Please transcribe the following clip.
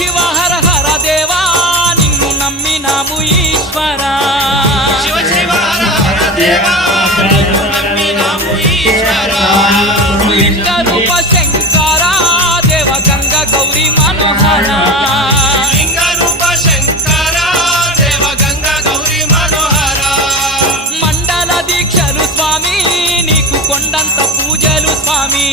శివ హర హర దేవా నిన్ను నమ్మినాము ఈశ్వరా శివ శివ హర హర దేవా నిన్ను నమ్మినాము ఈశ్వరా లింగ రూప శంకర దేవ గంగ గౌరీ మనోహర లింగ రూప శంకర దేవ గంగ గౌరీ మనోహర మండల దీక్షలు స్వామి నీకు కొండంత పూజలు స్వామి